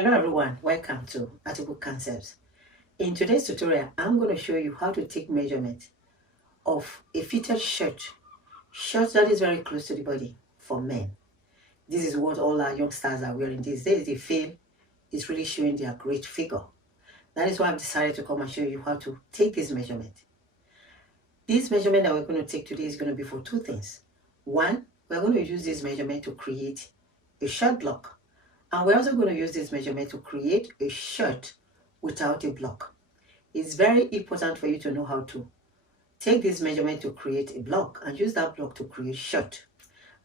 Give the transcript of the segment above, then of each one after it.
Hello everyone, welcome to Atubu Concepts. In today's tutorial, I'm going to show you how to take measurement of a fitted shirt that is very close to the body for men. This is what all our youngsters are wearing these days. They feel it's really showing their great figure. That is why I've decided to come and show you how to take this measurement. This measurement that we're going to take today is going to be for two things. One, we're going to use this measurement to create a shirt block. And we're also going to use this measurement to create a shirt without a block. It's very important for you to know how to take this measurement to create a block and use that block to create shirt.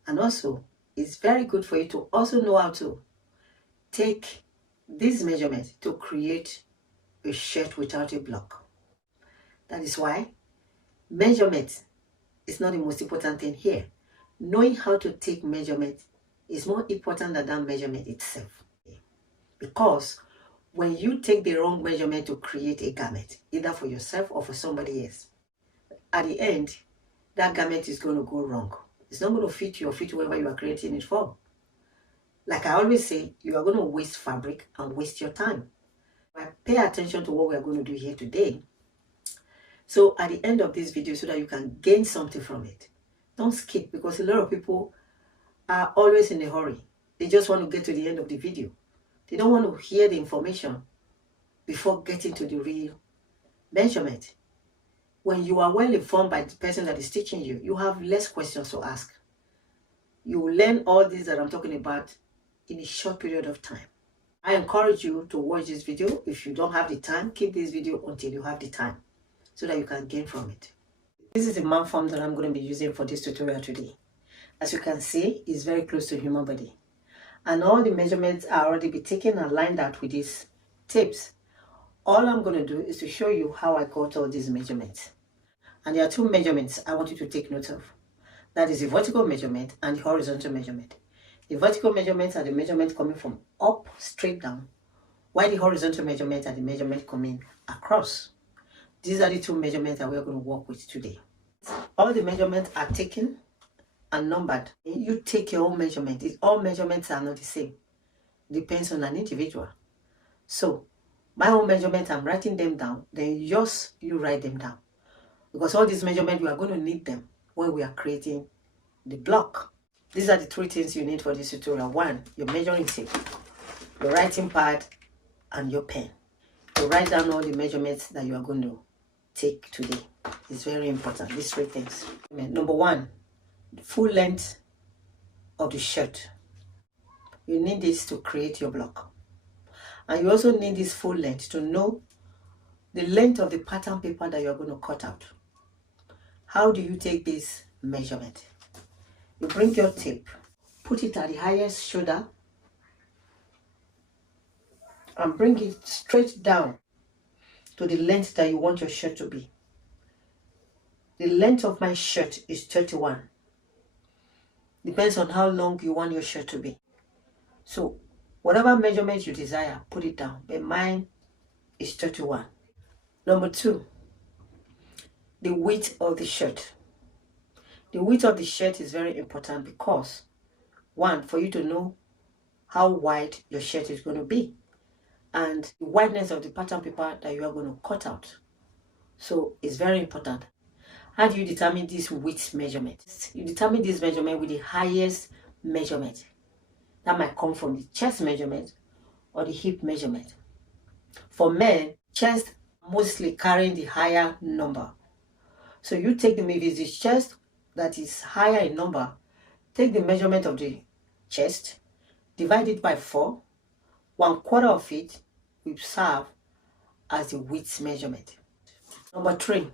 And also, it's very good for you to also know how to take this measurement to create a shirt without a block. That is why measurement is not the most important thing here. Knowing how to take measurement is more important than that measurement itself. Because when you take the wrong measurement to create a garment, either for yourself or for somebody else, at the end, that garment is going to go wrong. It's not going to fit you or fit whoever you are creating it for. Like I always say, you are going to waste fabric and waste your time. But pay attention to what we are going to do here today. So at the end of this video, so that you can gain something from it, don't skip, because a lot of people are always in a hurry. They just want to get to the end of the video. They don't want to hear the information before getting to the real measurement. When you are well informed by the person that is teaching you, you have less questions to ask. You will learn all this that I'm talking about in a short period of time. I encourage you to watch this video. If you don't have the time, keep this video until you have the time so that you can gain from it. This is the man form that I'm going to be using for this tutorial today. As you can see, it's very close to human body. And all the measurements are already be taken and lined out with these tapes. All I'm going to do is to show you how I got all these measurements. And there are two measurements I want you to take note of. That is the vertical measurement and the horizontal measurement. The vertical measurements are the measurements coming from up straight down, while the horizontal measurements are the measurements coming across. These are the two measurements that we're going to work with today. All the measurements are taken and numbered. You take your own measurement. All measurements are not the same. Depends on an individual. So my own measurements, I'm writing them down. Then yours, you write them down. Because all these measurements, we are going to need them when we are creating the block. These are the three things you need for this tutorial. One, your measuring tape, your writing pad, and your pen. To write down all the measurements that you are going to take today. It's very important, these three things. Number one, the full length of the shirt. You need this to create your block. And you also need this full length to know the length of the pattern paper that you're going to cut out. How do you take this measurement? You bring your tape, put it at the highest shoulder, and bring it straight down to the length that you want your shirt to be. The length of my shirt is 31. Depends on how long you want your shirt to be. So whatever measurement you desire, put it down. But mine is 31. Number two, the width of the shirt. The width of the shirt is very important because, one, for you to know how wide your shirt is going to be and the wideness of the pattern paper that you are going to cut out. So it's very important. How do you determine this width measurement? You determine this measurement with the highest measurement. That might come from the chest measurement or the hip measurement. For men, chest mostly carrying the higher number. So you take the, if it's the chest that is higher in number, take the measurement of the chest, divide it by 4, 1/4 of it will serve as the width measurement. Number 3,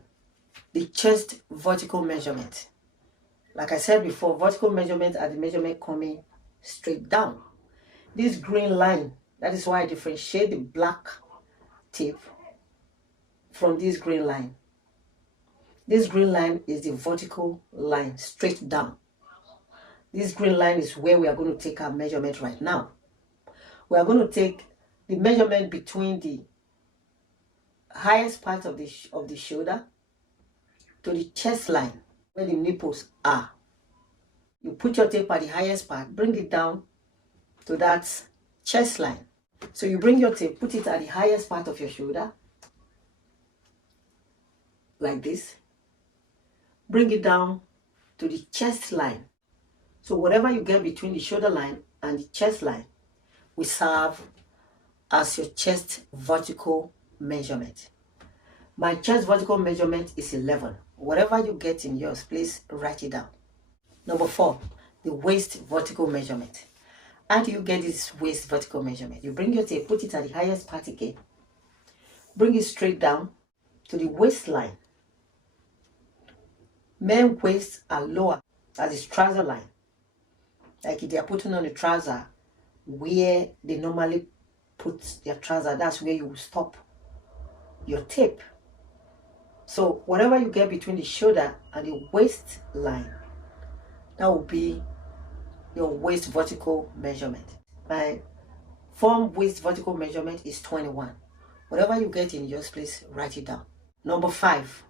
the chest vertical measurement. Like I said before, vertical measurements are the measurement coming straight down. This green line, that is why I differentiate the black tape from this green line. This green line is the vertical line, straight down. This green line is where we are going to take our measurement right now. We are going to take the measurement between the highest part of the shoulder to the chest line, where the nipples are. You put your tape at the highest part, bring it down to that chest line. So you bring your tape, put it at the highest part of your shoulder, like this. Bring it down to the chest line. So whatever you get between the shoulder line and the chest line will serve as your chest vertical measurement. My chest vertical measurement is 11. Whatever you get in yours, please write it down. Number 4, the waist vertical measurement. How do you get this waist vertical measurement? You bring your tape, put it at the highest part again. Bring it straight down to the waistline. Men waists are lower at the trouser line. Like if they are putting on a trouser where they normally put their trouser, that's where you will stop your tape. So whatever you get between the shoulder and the waistline, that will be your waist vertical measurement. My form waist vertical measurement is 21. Whatever you get in yours, please write it down. Number 5,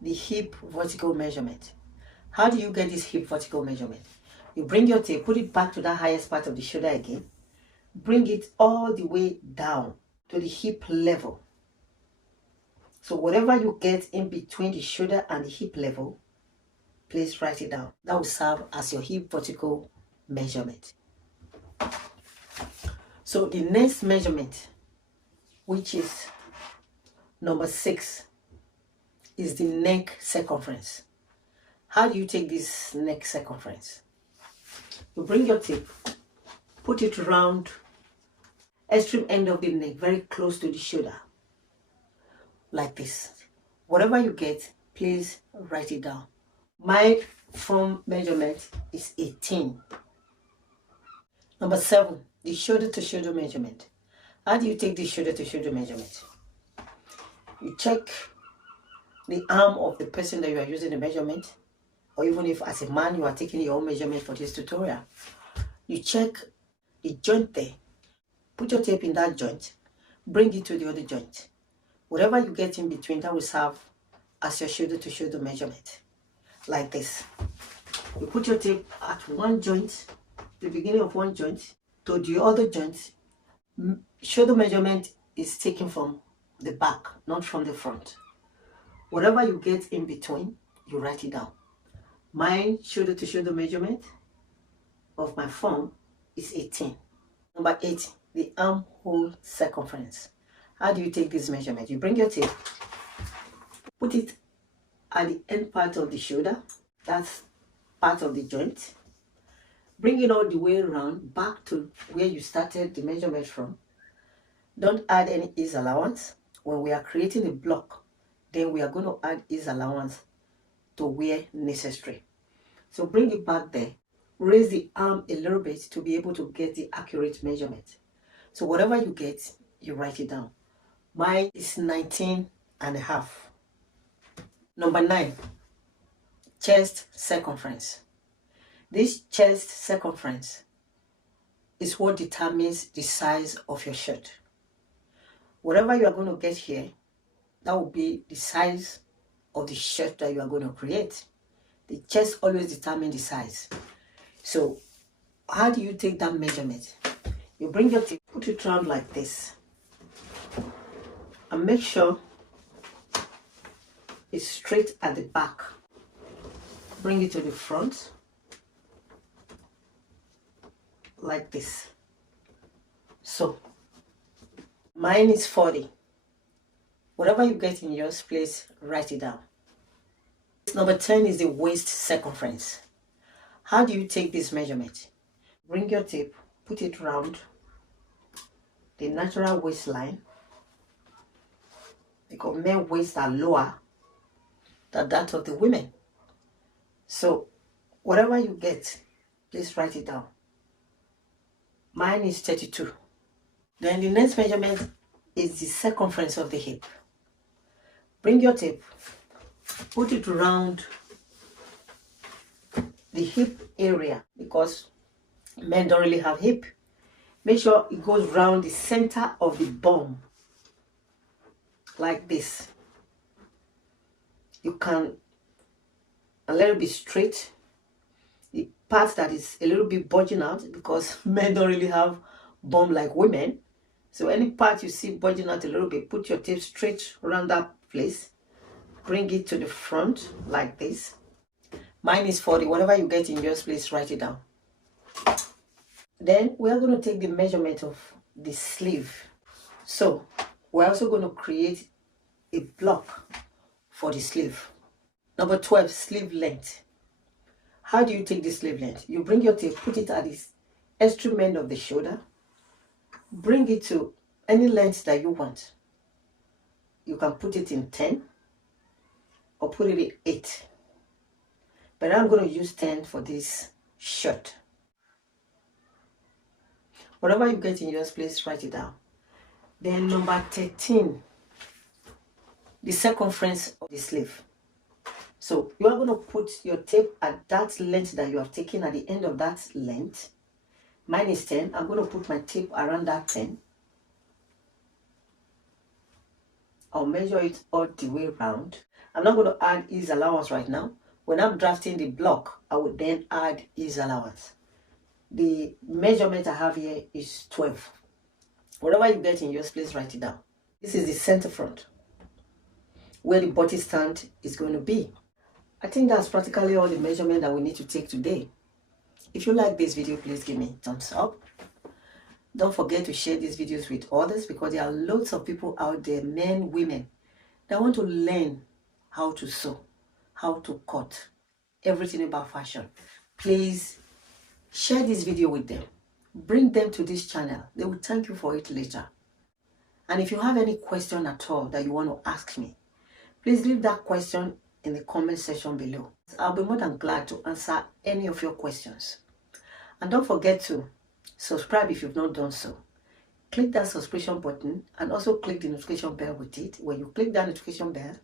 the hip vertical measurement. How do you get this hip vertical measurement? You bring your tape, put it back to the highest part of the shoulder again. Bring it all the way down to the hip level. So whatever you get in between the shoulder and the hip level, please write it down. That will serve as your hip vertical measurement. So the next measurement, which is number 6, is the neck circumference. How do you take this neck circumference? You bring your tape, put it around extreme end of the neck, very close to the shoulder, like this. Whatever you get, please write it down. My form measurement is 18. Number 7, the shoulder to shoulder measurement. How do you take the shoulder to shoulder measurement? You check the arm of the person that you are using the measurement, or even if as a man you are taking your own measurement for this tutorial. You check the joint there. Put your tape in that joint, bring it to the other joint. Whatever you get in between, that will serve as your shoulder to shoulder measurement, like this. You put your tape at one joint, the beginning of one joint, to the other joint. Shoulder measurement is taken from the back, not from the front. Whatever you get in between, you write it down. My shoulder to shoulder measurement of my form is 18. Number 8, the armhole circumference. How do you take this measurement? You bring your tape, put it at the end part of the shoulder, that's part of the joint. Bring it all the way around back to where you started the measurement from. Don't add any ease allowance. When we are creating a block, then we are going to add ease allowance to where necessary. So bring it back there. Raise the arm a little bit to be able to get the accurate measurement. So whatever you get, you write it down. Mine is 19 and a half. Number 9, chest circumference. This chest circumference is what determines the size of your shirt. Whatever you are going to get here, that will be the size of the shirt that you are going to create. The chest always determines the size. So how do you take that measurement? You bring your tape, put it around like this, and make sure it's straight at the back. Bring it to the front, like this. So mine is 40. Whatever you get in yours, please write it down. Number 10 is the waist circumference. How do you take this measurement? Bring your tape, put it round the natural waistline, because men waists are lower than that of the women. So whatever you get, please write it down. Mine is 32. Then the next measurement is the circumference of the hip. Bring your tape, put it around the hip area, because men don't really have hip. Make sure it goes round the center of the bum, like this. You can a little bit straight. The part that is a little bit bulging out, because men don't really have bum like women, So any part you see bulging out a little bit, put your tape straight around that place. Bring it to the front like this. Mine is 40. Whatever you get in yours, please write it down. Then we are going to take the measurement of the sleeve. So we're also going to create a block for the sleeve. Number 12, sleeve length. How do you take the sleeve length? You bring your tape, put it at the extreme end of the shoulder. Bring it to any length that you want. You can put it in 10 or put it in 8. But I'm going to use 10 for this shirt. Whatever you get in yours, please write it down. Then number 13, the circumference of the sleeve. So you are going to put your tape at that length that you have taken at the end of that length. Mine is 10. I'm going to put my tape around that 10. I'll measure it all the way around. I'm not going to add ease allowance right now. When I'm drafting the block, I would then add ease allowance. The measurement I have here is 12. Whatever you get in yours, please write it down. This is the center front, where the body stand is going to be. I think that's practically all the measurement that we need to take today. If you like this video, please give me a thumbs up. Don't forget to share these videos with others, because there are lots of people out there, men, women, that want to learn how to sew, how to cut, everything about fashion. Please share this video with them. Bring them to this channel. They will thank you for it later. And if you have any question at all that you want to ask me, please leave that question in the comment section below. I'll be more than glad to answer any of your questions. And don't forget to subscribe if you've not done so. Click that subscription button and also click the notification bell with it. When you click that notification bell,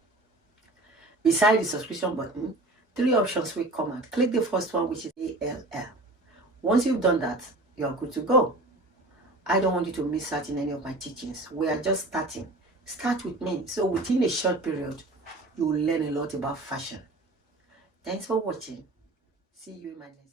beside the subscription button, 3 options will come out. Click the first one, which is ALL. Once you've done that, you're good to go. I don't want you to miss out in any of my teachings. We are just starting. Start with me. So within a short period, you will learn a lot about fashion. Thanks for watching. See you in my next